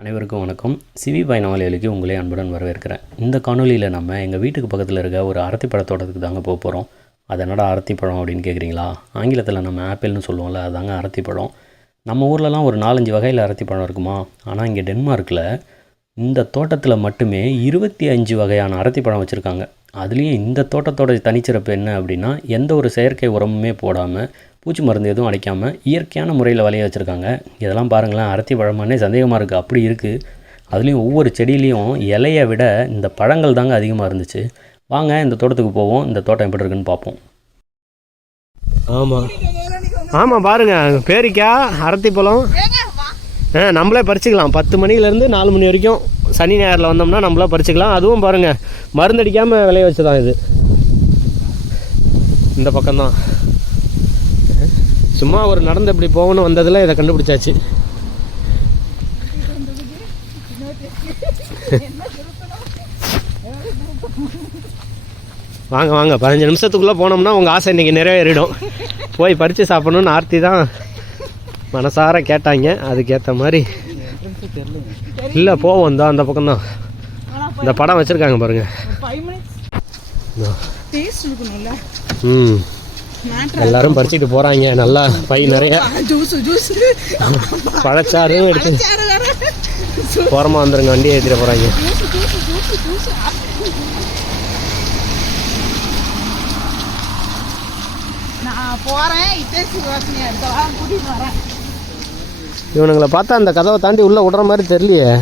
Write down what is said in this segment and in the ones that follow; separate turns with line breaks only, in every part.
அனைவருக்கும் வணக்கம். சிவி பாய் நாவலிகளுக்கு உங்களே அன்புடன் வரவேற்கிறேன். இந்த காணொலியில் நம்ம எங்கள் வீட்டுக்கு பக்கத்தில் இருக்க ஒரு அரத்தி பழத்தோட்டத்துக்கு தாங்க போக போகிறோம் அது என்னடா அரத்தி பழம் அப்படின்னு கேட்குறீங்களா ஆங்கிலத்தில் நம்ம ஆப்பிள்னு சொல்லுவோம்ல அதுதாங்க அரத்தி பழம். நம்ம ஊர்லலாம் ஒரு நாலஞ்சு வகையில் அரத்தி பழம் இருக்குமா? ஆனால் இங்கே டென்மார்க்கில் இந்த தோட்டத்தில் மட்டுமே இருபத்தி அஞ்சு வகையான அரத்தி பழம் வச்சுருக்காங்க. அதுலேயும் இந்த தோட்டத்தோட தனிச்சிறப்பு என்ன அப்படின்னா எந்த ஒரு செயற்கை உரமுமே போடாமல் பூச்சி மருந்து எதுவும் அடிக்காமல் இயற்கையான முறையில் விளைய வச்சுருக்காங்க. இதெல்லாம் பாருங்களேன் அரத்தி பழமானே சந்தேகமாக இருக்குது அப்படி இருக்குது அதுலேயும் ஒவ்வொரு செடியிலையும் இலையை விட இந்த பழங்கள் தாங்க அதிகமாக இருந்துச்சு. வாங்க இந்த தோட்டத்துக்கு போவோம். இந்த தோட்டம் எப்படி இருக்குன்னு பார்ப்போம்.
ஆமாம் ஆமாம் பாருங்க. பேரிக்காய் அரத்திப்பழம் ஆ நம்மளே பறிச்சுக்கலாம். பத்து மணிலேருந்து நாலு மணி வரைக்கும் சனி ஞாயிறில் வந்தோம்னா நம்மளே பறிச்சுக்கலாம். அதுவும் பாருங்கள் மருந்தடிக்காமல் விளைய வச்சு தான் இது. இந்த பக்கம்தான். சும்மா ஒரு நடந்து இப்படி போகணும் வந்ததில் இதை கண்டுபிடிச்சாச்சு. வாங்க வாங்க பதினஞ்சு நிமிஷத்துக்குள்ளே போனோம்னா உங்கள் ஆசை இன்றைக்கி நிறைவேறிடும். போய் பறித்து சாப்பிடணும்னு ஆர்த்தி தான் மனசார கேட்டாங்க. அதுக்கேற்ற மாதிரி இல்லை போவோம். தான் அந்த பக்கம்தான். இந்த படம் வச்சுருக்காங்க பாருங்க.
ஃபைவ் மினிட்ஸ்
இதோ.
டேஸ்ட் இருக்கணும்ல
ம். எல்லாரும் பறிச்சுட்டு போகிறாங்க நல்லா பை நிறைய.
ஜூஸ் ஜூஸ்
பழச்சாரும் எடுத்து ஓரமாக வந்துருங்க வண்டியை ஏற்றிட்டு
வரேன்.
இவனுங்களை பார்த்தா அந்த கதவை தாண்டி உள்ளே விடுற மாதிரி தெரியலையே.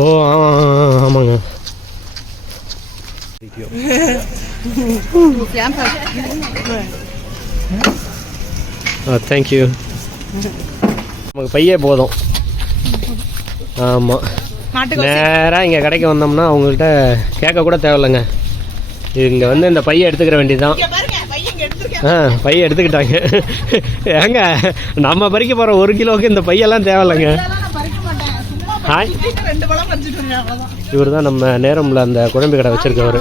ஓ ஆமா ஆமா, ஆமாங்க. ஆ தேங்க்யூ நமக்கு பையே போதும். ஆமாம்
நாட்டுக்கு
நேராக இங்கே கடைக்கு வந்தோம்னா அவங்கள்ட்ட கேட்க கூட தேவையில்லைங்க. இங்கே வந்து இந்த பையை எடுத்துக்கிற வேண்டியதுதான்.
இங்க பாருங்க பையன் இங்க எடுத்துருக்கேன்
ஆ பைய எடுத்துக்கிட்டாங்க. ஏங்க நம்ம பறிக்க போகிற ஒரு கிலோவுக்கு இந்த பையெல்லாம் தேவையில்லைங்க.
இதெல்லாம் நான் பறிக்க மாட்டேன். சும்மா
ஹாய். இவர் தான் நம்ம நேரம்ல அந்த குழம்பு கடை வச்சிருக்கவர்.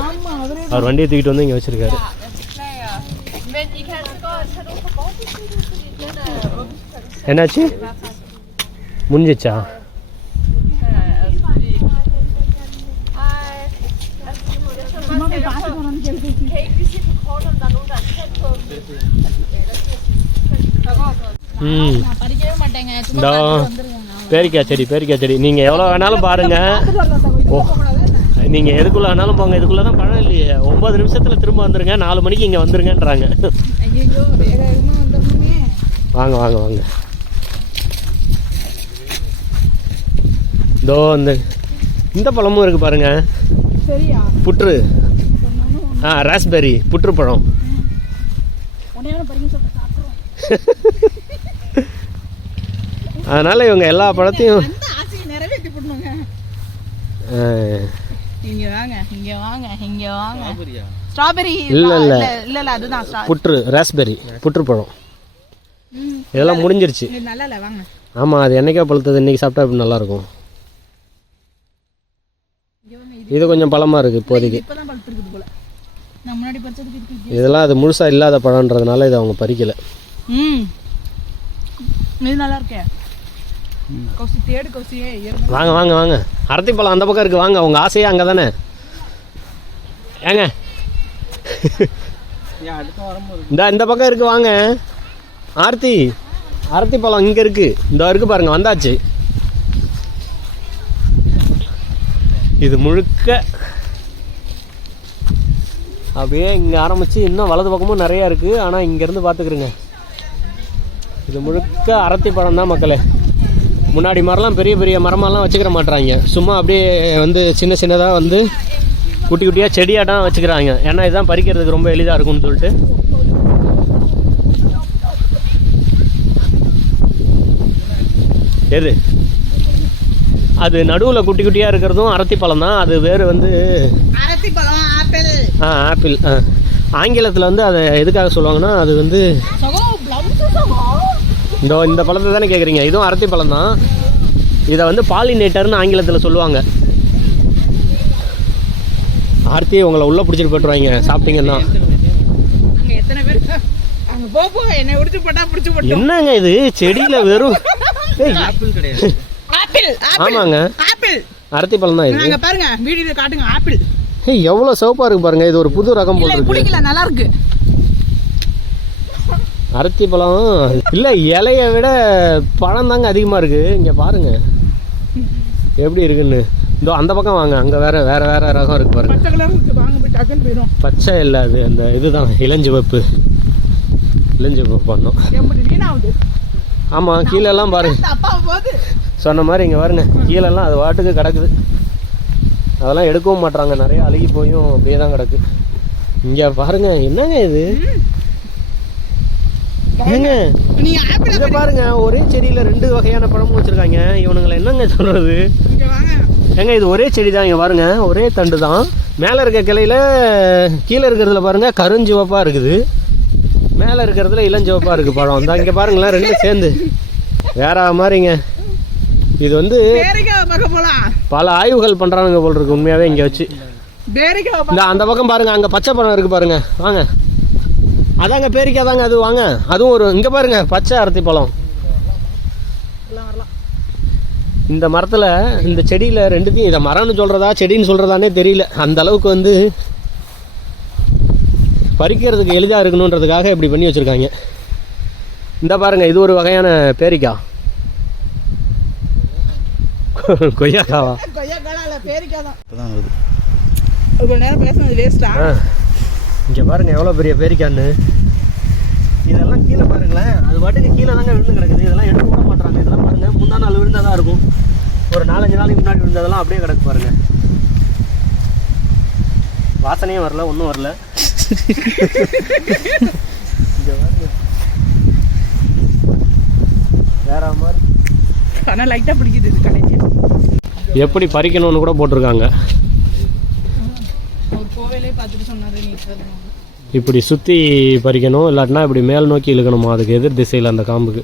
அவரே
வண்டியை தூக்கிட்டு வந்து இங்கே வச்சிருக்காரு. என்னாச்சு? முடிஞ்சிச்சா? ம். பேரிக்காய் செடி பேரிக்காய் செடி. நீங்கள் எவ்வளோ வேணாலும் பாருங்க. ஓ. நீங்கள் எதுக்குள்ள வேணாலும் போங்க. இதுக்குள்ளே தான் பழம் இல்லையே. ஒன்பது நிமிஷத்தில் திரும்ப வந்துருங்க. நாலு மணிக்கு இங்கே வந்துருங்கன்றாங்க. வாங்க வாங்க வாங்க. இதோ இந்த இந்த பழமும் இருக்கு பாருங்க. புற்று. ஆ ராஸ்பெரி புற்று பழம். அதனால இவங்க எல்லா பழத்தையும்
இங்க வாங்க இங்க வாங்க இங்க வாங்க ஸ்ட்ராபெரி
இல்ல, இல்ல.
இல்ல இல்ல அதுதான்
புற்று ராஸ்பெரி புற்று பழம். இதெல்லாம் முடிஞ்சிருச்சு.
நல்லா இல்ல வாங்க.
ஆமாம் அது என்னைக்கா பழுத்தது இன்னைக்கு சாப்பிட்டா இப்படி நல்லாயிருக்கும்?
இங்க வாங்க இது
கொஞ்சம் பழமாக இருக்குது இப்போதைக்கு.
இப்பதான் பழுத்துருக்குது போல. நான் முன்னாடி பறிச்சதுக்கு இருக்கு
இதெல்லாம் அது முழுசாக இல்லாத பழம்ன்றதுனால இதை அவங்க பறிக்கலை.
ம். இது நல்லா இருக்கே.
வாங்க வாங்க வாங்க. அரத்தி பழம் அந்த பக்கம் இருக்குது வாங்க உங்க ஆசையே அங்கே தானே ஏங்க இந்த இந்த பக்கம் இருக்கு வாங்க. ஆர்த்தி அரத்தி பழம் இங்கே இருக்கு. இந்த இருக்கு பாருங்க வந்தாச்சு. இது முழுக்க அப்படியே இங்கே ஆரம்பிச்சு இன்னும் வலது பக்கமும் நிறையா இருக்குது ஆனால் இங்கேருந்து பார்த்துக்கிறேங்க. இது முழுக்க அரத்தி பழம் தான் மக்களே. முன்னாடி மரம்லாம் பெரிய பெரிய மரமெல்லாம் வச்சுக்கிற மாட்றாங்க. சும்மா அப்படியே வந்து சின்ன சின்னதாக வந்து குட்டி குட்டியாக செடியாட்டம் வச்சுக்கிறாங்க. ஏன்னா இதுதான் பறிக்கிறதுக்கு ரொம்ப எளிதாக இருக்கும்னு சொல்லிட்டு. எது? அது நடுவில் குட்டி குட்டியாக இருக்கிறதும் அரத்தி பழம் தான். அது வேறு வந்து
அரத்தி பழம் ஆப்பிள்.
ஆ ஆப்பிள். ஆ. ஆங்கிலத்தில் வந்து அதை எதுக்காக சொல்லுவாங்கன்னா அது வந்து இந்த இந்த பழத்தை தானே கேட்குறீங்க இதுவும் அரத்தி பழம் தான். இதை வந்து பாலினேட்டர்னு ஆங்கிலத்தில் சொல்லுவாங்க. ஆர்த்தி உங்களை உள்ளே பிடிச்சிட்டு போட்டுருவாங்க சாப்பிட்டீங்கன்னா.
அங்க எத்தனை பேர்? அங்க போ போ. என்னை உடிச்சு போட்டா புடிச்சு போட்டோம்.
என்னங்க இது? செடியில் வெறும் ஆமாங்க.
ஆப்பிள்.
அரத்தி பழம் தான் இது.
பாருங்க வீடியோல காட்டுங்க ஆப்பிள்.
ஏய் எவ்வளோ சிவப்பாக இருக்கு பாருங்க. இது ஒரு புது ரகம் போல்
இல்ல
இருக்கு
பிடிக்கல நல்லா இருக்கு.
அரிசி பழம். இல்லை இலைய விட பழம் தாங்க அதிகமாக இருக்குது இங்கே பாருங்க. எப்படி இருக்குன்னு. இதோ அந்த பக்கம் வாங்க. அங்கே வேற வேற வேற ரகம் இருக்கு பாருங்க.
பச்சை
இல்லை அது அந்த இதுதான். இளஞ்சிவப்பு இளஞ்சிவப்பு பண்ணோம். ஆமாம் கீழெல்லாம் பாருங்க சொன்ன மாதிரி இங்கே பாருங்க. கீழெல்லாம் அது வாட்டுக்கு கிடக்குது. அதெல்லாம் எடுக்கவும் மாட்றாங்க. நிறைய அழுகி போயும் அப்படியே தான் கிடக்கு. இங்கே பாருங்க. என்னங்க இது? ஏங்க இதை பாருங்க ஒரே செடியில் ரெண்டு வகையான பழமும் வச்சுருக்காங்க. இவனுங்களை என்னங்க சொல்கிறது ஏங்க இது ஒரே செடி தான் இங்கே பாருங்க ஒரே தண்டு தான் மேலே இருக்க கிளையில கீழே இருக்கிறதுல பாருங்க கருஞ்சிவப்பாக இருக்குது. மேலே இருக்கிறதுல இளஞ்சிவப்பாக இருக்குது பழம். இந்த இங்கே பாருங்களேன் ரெண்டும் சேர்ந்து. வேற மாதிரிங்க. இது வந்து பல ஆய்வுகள் பண்ணுறானுங்க போல் இருக்கு உண்மையாகவே இங்கே வச்சு. இந்த அந்த பக்கம் பாருங்க அங்கே பச்சை பழம் இருக்குது பாருங்க. வாங்க. அதாங்க பேரிக்காய் தாங்க அது வாங்க. அதுவும் ஒரு இங்கே பாருங்க பச்சை அரத்தி பழம். இந்த மரத்தில் இந்த செடியில் ரெண்டுத்தையும் இதை மரம்னு சொல்கிறதா செடின்னு சொல்கிறதானே தெரியல. அந்த அளவுக்கு வந்து பறிக்கிறதுக்கு எளிதாக இருக்கணுன்றதுக்காக இப்படி பண்ணி வச்சுருக்காங்க. இந்த பாருங்க இது ஒரு வகையான பேரிக்காய். கொய்யாக்காவா?
கொய்யாக்காலாம் இல்ல பேரிக்காய் தான். இவ்வளோ நேரம் பேசுனது வேஸ்டா
ஆ. இங்கே பாருங்க எவ்வளோ பெரிய பேரிக்கான்னு. இதெல்லாம் கீழே பாருங்களேன். அது பாட்டுக்கு கீழே தாங்க விழுந்து கிடக்குது. இதெல்லாம் எடுக்க விட மாட்டாங்க இதெல்லாம் பாருங்க முந்தா நாள் விழுந்தா தான் இருக்கும். ஒரு நாலஞ்சு நாளைக்கு முன்னாடி விழுந்ததெல்லாம் அப்படியே கிடக்கு பாருங்க. வாசனையும் வரல ஒன்றும் வரல. இங்க பாருங்க. வேற மாதிரி.
ஆனால் லைட்டாக பிடிக்குது இது கடைசி
எப்படி பறிக்கணும்னு கூட போட்டிருக்காங்க. இப்படி சுற்றி பறிக்கணும் இல்லாட்டினா இப்படி மேல் நோக்கி இழுக்கணுமா? அதுக்கு எதிர் திசையில் அந்த காம்புக்கு.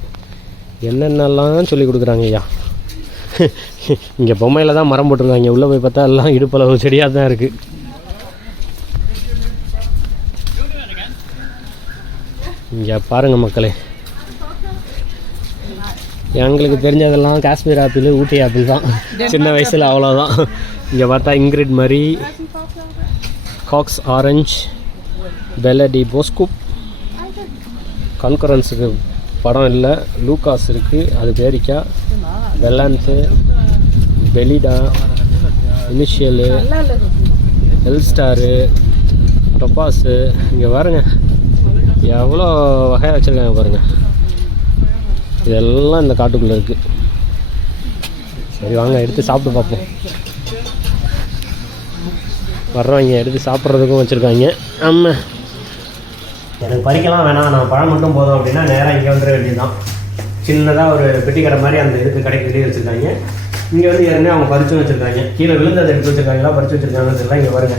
என்னென்னலாம் சொல்லி கொடுக்குறாங்க ஐயா? இங்கே பொம்மையில் தான் மரம் போட்டிருக்காங்க. உள்ளே போய் பார்த்தா எல்லாம் இடுப்பளவு செடியாக தான் இருக்குது இங்கே பாருங்கள் மக்களே. எங்களுக்கு தெரிஞ்சதெல்லாம் காஷ்மீர் ஆப்பிள் ஊட்டி ஆப்பிள் தான். சின்ன வயசில் அவ்வளோதான் இங்கே பார்த்தா இங்கிரிட் மாதிரி காக்ஸ் ஆரஞ்ச் பெலடி போஸ்கூப் கான்கரன்ஸுக்கு படம் இல்லை. லூகாஸ் இருக்குது அது பேரிக்கா. வெல்லான்ஸு பெலிடா இனிஷியலு எல்ஸ்டாரு டொப்பாஸு. இங்கே பாருங்க. எவ்வளோ வகையாக வச்சுருக்காங்க பாருங்கள் இதெல்லாம் இந்த காட்டுக்குள்ளே இருக்குது சரி வாங்க எடுத்து சாப்பிட்டு பார்ப்போம். வர்றவங்க எடுத்து சாப்பிட்றதுக்கும் வச்சுருக்காங்க. ஆமாம் எனக்கு பறிக்கலாம் வேணாம். நான் பழம் மட்டும் போதும் அப்படின்னா நேராக இங்கே வந்துட வேண்டியதுதான். சின்னதாக ஒரு பெட்டி கடை மாதிரி அந்த இதுக்கு கடைக்கு வெளியே வச்சுருக்காங்க. இங்கே வந்து ஏற்கனவே அவங்க பறித்து வச்சுருக்காங்க. கீழே விழுந்ததை எடுத்து வச்சுருக்காங்களா பறித்து வச்சுருக்காங்கன்னு தெரியல. இங்கே வருங்க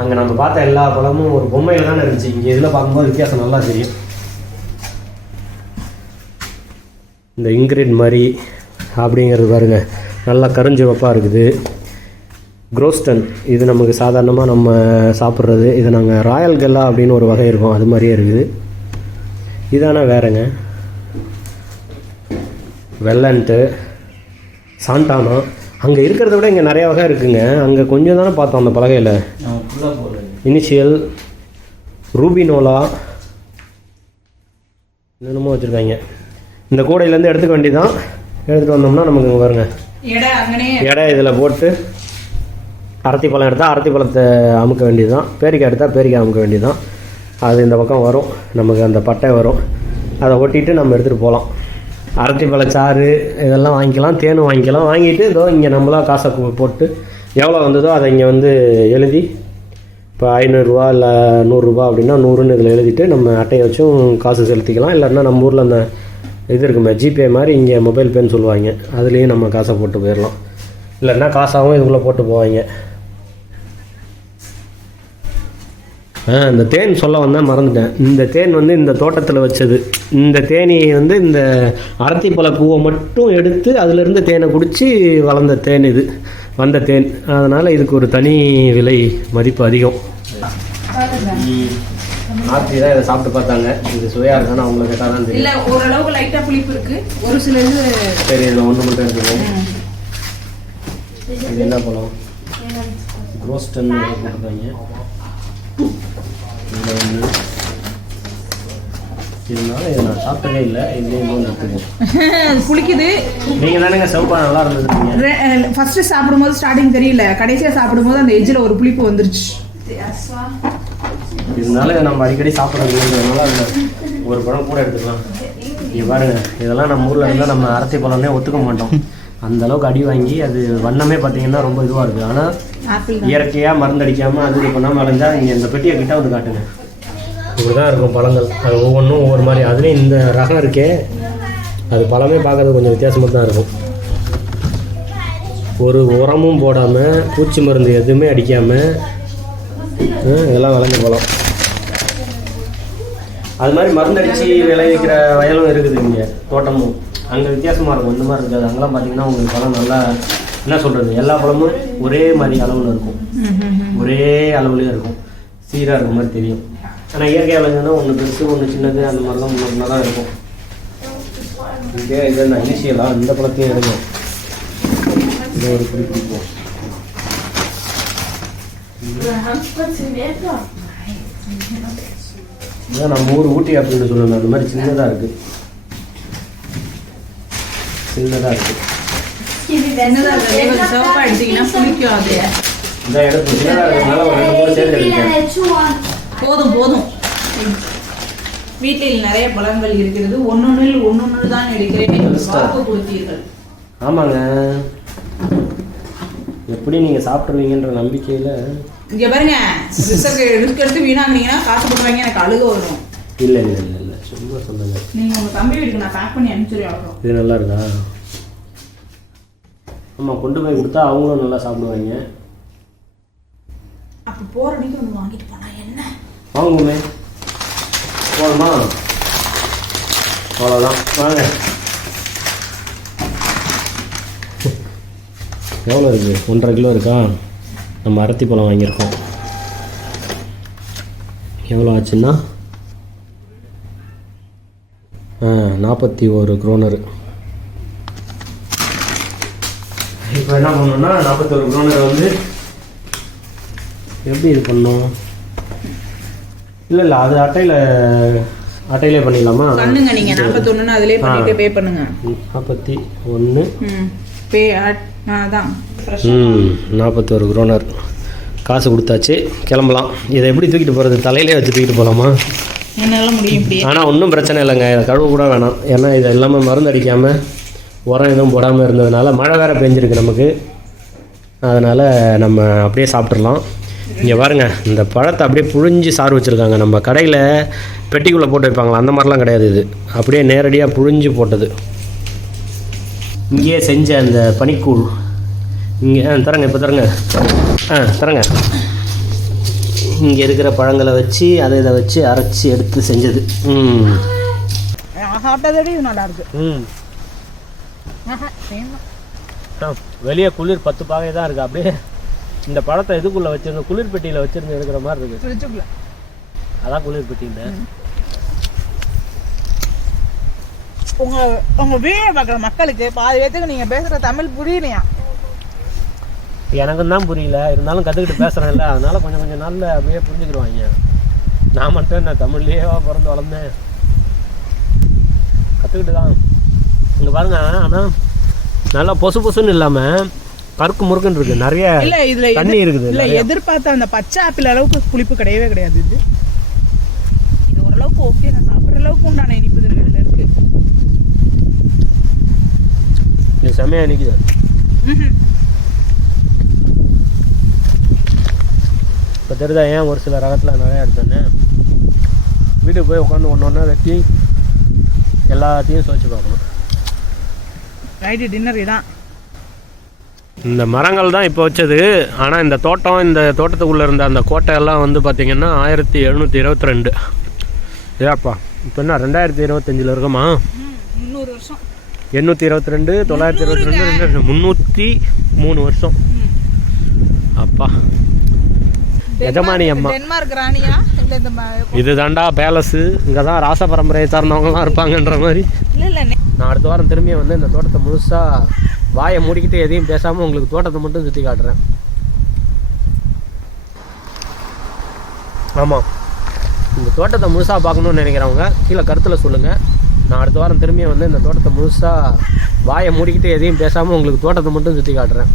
அங்கே நம்ம பார்த்த எல்லா பழமும் ஒரு பொம்மையில் தானே இருந்துச்சு. இங்கே இதில் பார்க்கும்போது வித்தியாசம் நல்லா தெரியும். இந்த இன்க்ரீட் மாதிரி அப்படிங்கிறது பாருங்கள் நல்லா கருஞ்சிவப்பாக இருக்குது. குரோஸ்டன் இது நமக்கு சாதாரணமாக நம்ம சாப்பிட்றது. இது நாங்கள் ராயல் கல்லா அப்படின்னு ஒரு வகை இருக்கும். அது மாதிரியே இருக்குது. இதானா வேறங்க? வெள்ளன்ட்டு சாண்டானா அங்கே இருக்கிறத விட இங்கே நிறைய வகை இருக்குங்க. அங்கே கொஞ்சம் தானே பார்த்தோம் அந்த பலகையில். இனிஷியல் ரூபினோலா என்னென்னமோ வச்சுருக்காங்க. இந்த கூடையிலேருந்து எடுத்துக்க வேண்டியதான் எடுத்துகிட்டு வந்தோம்னா நமக்கு இங்கே பாருங்க.
எடை அங்கனே
எடை இதில் போட்டு அரத்தி பழம் எடுத்தால் அரத்தி பழத்தை அமுக்க வேண்டியது தான் பேரிக்காய் எடுத்தால் பேரிக்காய் அமுக்க வேண்டியது தான் அது இந்த பக்கம் வரும். நமக்கு அந்த பட்டை வரும். அதை ஒட்டிட்டு நம்ம எடுத்துகிட்டு போகலாம் அரத்தி பழச்சாறு இதெல்லாம் வாங்கிக்கலாம். தேனும் வாங்கிக்கலாம். வாங்கிட்டு இதோ இங்கே நம்மளாக காசை போட்டு எவ்வளோ வந்ததோ அதை இங்கே வந்து எழுதி இப்போ ஐநூறுரூவா இல்லை நூறுரூவா அப்படின்னா நூறுன்னு இதில் எழுதிட்டு நம்ம அட்டையை வச்சும் காசு செலுத்திக்கலாம். இல்லைன்னா நம்ம ஊரில் அந்த இது இருக்குமே ஜிபே மாதிரி இங்கே மொபைல் பேன்னு சொல்லுவாங்க. அதுலேயும் நம்ம காசை போட்டு போயிடலாம் இல்லைன்னா காசாகவும் இதுக்குள்ளே போட்டு போவாங்க ஆ இந்த தேன் சொல்ல வந்தேன் மறந்துட்டேன். இந்த தேன் வந்து இந்த தோட்டத்தில் வச்சது. இந்த தேனியை வந்து இந்த அரத்திப்பழ பூவை மட்டும் எடுத்து அதிலிருந்து தேனை குடித்து வளர்ந்த தேன் இது. வந்த தேன். அதனால் இதுக்கு ஒரு தனி விலை மதிப்பு அதிகம். ஆர்த்தி தான் இதை சாப்பிட்டு பார்த்தாங்க. இது சுவையாக இருக்கான்னு அவங்கள கேட்டால் தான் தெரியும்.
இல்ல ஓரளவுக்கு லைட்டா புளிப்பு இருக்கு. ஒரு சில இது
சரி இதில் ஒன்று மட்டும் இது என்ன பழம்? ரோஸ்டன்னு போட்டிருக்காங்க இதில் ஒன்று இதனால இதை நான் சாப்பிட்டதே இல்லை இதுலேயும் இன்னொன்று
புளிக்குது.
நீங்கள் தானேங்க செவப்பா நல்லா இருந்ததுங்க
ஃபர்ஸ்ட் சாப்பிடும்போது ஸ்டார்டிங் தெரியல. கடைசியா சாப்பிடும்போது அந்த எஜ்ஜில் ஒரு புளிப்பு வந்துருச்சு.
இதனால இதை நம்ம அடிக்கடி சாப்பிட்றதுனால அதில் ஒரு பழம் கூட எடுத்துக்கலாம். இங்கே பாருங்க இதெல்லாம் நம்ம ஊரில் இருந்தால் நம்ம அரசை பழம்னே ஒத்துக்க மாட்டோம். அந்த அளவுக்கு அடி வாங்கி அது வண்ணமே பார்த்தீங்கன்னா ரொம்ப இதுவாக இருக்குது ஆனால் இயற்கையாக மருந்தடிக்காமல் அது இது பண்ணாமல் விளைஞ்சா இங்கே இந்த பெட்டியை கிட்ட வந்து காட்டுங்க. இப்படி தான் இருக்கும் பழங்கள். அது ஒவ்வொன்றும் ஒவ்வொரு மாதிரி. அதுலேயும் இந்த ரகம் இருக்கே. அது பழமே பார்க்கறது கொஞ்சம் வித்தியாசமாக தான் இருக்கும். ஒரு உரமும் போடாமல் பூச்சி மருந்து எதுவுமே அடிக்காமல் இதெல்லாம் விளைஞ்ச பழம். அது மாதிரி மருந்தடிச்சு விளைவிக்கிற வயலும் இருக்குது இங்கே தோட்டமும். அங்கே வித்தியாசமாக இருக்கும். இந்த மாதிரி இருக்காது. அங்கெல்லாம் பார்த்தீங்கன்னா உங்களுக்கு பழம் நல்லா என்ன சொல்கிறது எல்லா பழமும் ஒரே மாதிரி அளவில் இருக்கும். ஒரே அளவுலேயே இருக்கும். சீராக இருக்க மாதிரி தெரியும். ஆனால் இயற்கை விளைஞ்சதுன்னா ஒன்று பெருசு ஒன்று சின்னது அந்த மாதிரிலாம் முன்னே தான் இருக்கும். இங்கே இது நான் ஈஸியெல்லாம் இந்த பழத்தையும் எடுக்கும் இதை ஒரு பிடி இதான் நம்ம ஊர் ஊட்டி அப்படின்னு சொல்லணும் அந்த மாதிரி சின்னதாக இருக்குது சின்னதாக இருக்குது
என்னதான்? கொஞ்சம் எடுத்தீங்கன்னா புளிக்கும் அது
இந்த இடத்துல சின்னதாக இருக்கிறதுனால ஒரு ரெண்டு மூணு சேர்த்து எடுத்தேன்
போதும் போதும். வீட்டில் நிறைய பழங்கள் இருக்கிறது. ஒன்னொன்னில் ஒன்னொன்னு தான் எடுக்கிறேன் வாக்கு கொடுத்தீர்கள்.
ஆமாங்க. எப்படி நீங்கள் சாப்பிட்ருவீங்கன்ற நம்பிக்கையில்
இங்க பாருங்க ரிசர்ச் ரிஸ்க் எடுத்து வீணாக்குனீங்கன்னா காசு போடுவாங்க எனக்கு அழுக வரும்.
இல்லை இல்லை இல்லை இல்லை. சும்மா சொன்னேங்க
நீங்க உங்க தம்பி வீட்டுக்கு நான் பேக் பண்ணி அனுப்பிச்சிருவேன்
இது நல்லா இருக்கா? ஆமாம் கொண்டு போய் கொடுத்தா அவங்களும் நல்லா சாப்பிடுவாங்க.
அப்போ போற அன்னைக்கு வந்து வாங்கிட்டு போனா என்ன?
வாங்குமே போகணுமா அவ்வளோதான் வாங்க. எவ்வளோ இருக்குது ஒன்றரை கிலோ இருக்கா? நம்ம அரத்தி பழம் வாங்கியிருக்கோம். எவ்வளோ ஆச்சுன்னா? ஆ நாற்பத்தி ஒரு குரோனர் இப்போ என்ன பண்ணணும்னா நாற்பத்தொரு குரோனர் வந்து எப்படி இது பண்ணோம் இல்லை இல்லை அது அட்டையில் அட்டையிலே பண்ணிடலாமா?
பண்ணுங்க நீங்க நாற்பத்தொன்னு அதிலே பண்ணிட்டு பே பண்ணுங்க.
நாற்பத்தி ஒன்று
பே அதான்
ம் நாற்பத்தொரு குரோனர் காசு கொடுத்தாச்சு கிளம்பலாம். இதை எப்படி தூக்கிட்டு போகிறது தலையிலே வச்சு தூக்கிட்டு போகலாமா
என்னால முடியும்
ஆனால் ஒன்றும் பிரச்சனை இல்லைங்க. இதை கழுவ கூட வேணாம். ஏன்னா இது எல்லாமே மருந்து அடிக்காமல் உரம் எதுவும் போடாமல் இருந்ததுனால மழை வேறு பெஞ்சிருக்கு நமக்கு. அதனால் நம்ம அப்படியே சாப்பிட்றலாம் இங்கே பாருங்க இந்த பழத்தை அப்படியே புழிஞ்சு சாறு வச்சுருக்காங்க. நம்ம கடையில் பெட்டிக்குள்ளே போட்டு வைப்பாங்களா? அந்த மாதிரிலாம் கிடையாது இது. அப்படியே நேரடியாக புழிஞ்சு போட்டது. இங்கேயே செஞ்ச அந்த பனிக்கூழ். இங்கே ஆ தரங்க இப்போ தரங்க. ஆ தரங்க. இங்கே இருக்கிற பழங்களை வச்சு அதை இதை வச்சு அரைச்சி எடுத்து செஞ்சது. ம்.
சாப்பிட்டதோட இது நல்லா இருக்கு.
ம். வெளியே குளிர் பத்து பாகை தான் இருக்குது அப்படியே இந்த பழத்தை இதுக்குள்ளே வச்சிருந்த குளிர் பெட்டியில் வச்சிருந்து எடுக்கிற மாதிரி இருக்குது அதான் குளிர் பெட்டியில்.
உங்க உங்க வீடியோ பார்க்குற மக்களுக்கு பாதி பேத்துக்கு நீங்க பேசுற தமிழ் புரியலையா?
எனக்கும் தான் புரியல. இருந்தாலும் கற்றுக்கிட்டு பேசுகிறேன்ல அதனால கொஞ்சம் கொஞ்சம் நாளில் அப்படியே புரிஞ்சுக்கிடுவாங்க. நான் மட்டும் என்ன தமிழ்லேயே பிறந்து வளர்ந்தேன்? கற்றுக்கிட்டு தான். இங்கே பாருங்க ஆனால் நல்லா பொசு பொசுன்னு இல்லாமல் கருக்கு முறுக்குன்னு இருக்குது நிறைய
இல்ல இதுல
தண்ணி இருக்குது
இல்ல. எதிர்பார்த்த அந்த பச்சை ஆப்பிள் அளவுக்கு புளிப்பு கிடையவே கிடையாது இது. இது ஓரளவுக்கு ஓகே நான் சாப்பிடுற அளவுக்கு உண்டான இனிப்பு இதுல இருக்கு.
இது செம்மையாக நிற்குது
ம்ஹும்.
இப்போ தெரியுதா ஏன் ஒரு சில ரகத்தில் நிறையா எடுத்தேன்னு வீட்டுக்கு போய் உட்காந்து ஒன்று ஒன்றா வெட்டி எல்லாத்தையும் சுவைச்சு பார்க்கணும்.
நைட்டு டின்னர் இதான்.
இந்த மரங்கள் தான் இப்போ வச்சது. ஆனால் இந்த தோட்டம் இந்த தோட்டத்துக்குள்ளே இருந்த அந்த கோட்டையெல்லாம் வந்து பார்த்திங்கன்னா ஆயிரத்தி எழுநூற்றி இருபத்தி ரெண்டு ஏப்பா இப்போ என்ன ரெண்டாயிரத்தி இருபத்தஞ்சில் இருக்கோமா?
முந்நூறு வருஷம்.
எண்ணூற்றி இருபத்தி ரெண்டு தொள்ளாயிரத்தி இருபத்தி ரெண்டு ரெண்டு முந்நூற்றி மூணு வருஷம். அப்பா. எஜமானி அம்மா. இது தாண்டா பேலஸு. இங்கே தான் ராச பரம்பரையை சார்ந்தவங்கலாம் இருப்பாங்கன்ற மாதிரி.
இல்ல இல்ல நெ-
நான் அடுத்த வாரம் திரும்பி வந்து இந்த தோட்டத்தை முழுசாக வாயை மூடிக்கிட்டு எதையும் பேசாமல் உங்களுக்கு தோட்டத்தை மட்டும் சுற்றி காட்டுறேன். ஆமாம் இந்த தோட்டத்தை முழுசாக பார்க்கணுன்னு நினைக்கிறவங்க கீழே கருத்தில் சொல்லுங்கள் நான் அடுத்த வாரம் திரும்பி வந்து இந்த தோட்டத்தை முழுசாக வாயை மூடிக்கிட்டு எதையும் பேசாமல் உங்களுக்கு தோட்டத்தை மட்டும் சுற்றி காட்டுறேன்.